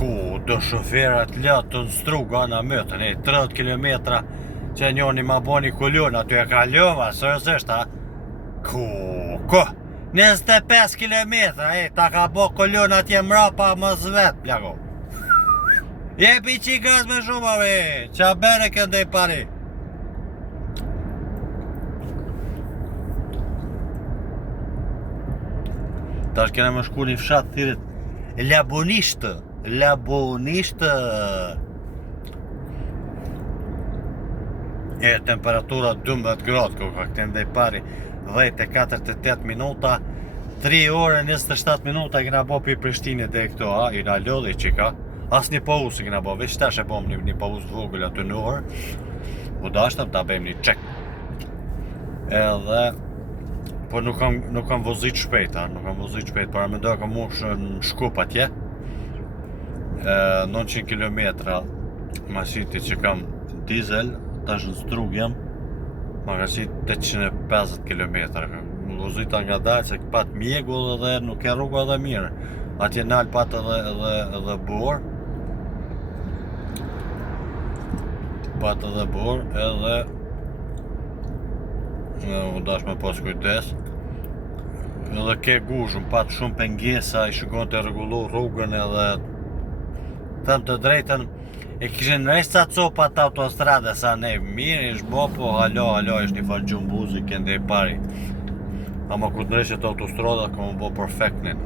Ku do shoferat lëtë të nstruga në mëtën, 30 kilometra që njoni ma boni kullun, aty e ka lëva, sërësisht, a? Ku, 25 kilometra, ta ka bo kullun atje mrapa më zvet, plako. Jepi qi gaz me shumë, qa bere këndej pari. Tash kena më shku një fshat thirit Labonishtë. Temperatura 12 gradë koka këtë ndaj pari 10:48 minuta 3 orë 27 minuta kena bo për Prishtinë dhe këto i na lodhi qika as një pauzë kena bo veç tash e bom një pauzë vogël aty në orë u dashtëm ta bëjmë një qek edhe po nuk kam vozit shpejt para me do kam moshë në Shkup atje 900 km mashiti që kam dizel tash në strug jam ma ka qitë 850 km vozita nga dalë se pat mjegull edhe nuk e rruga edhe mirë atje nal pat edhe bor edhe u dash me pas kujdes edhe ke guzhën pat shumë pengesa i shikon të rregullu rrugën edhe thëm të drejtën e kishin rejtë sa copat autostrade sa ne mirë ish bo po halo ish një falë gjumbuzi këndej pari ama ku të nrejshet autostrada ka më bo perfektnin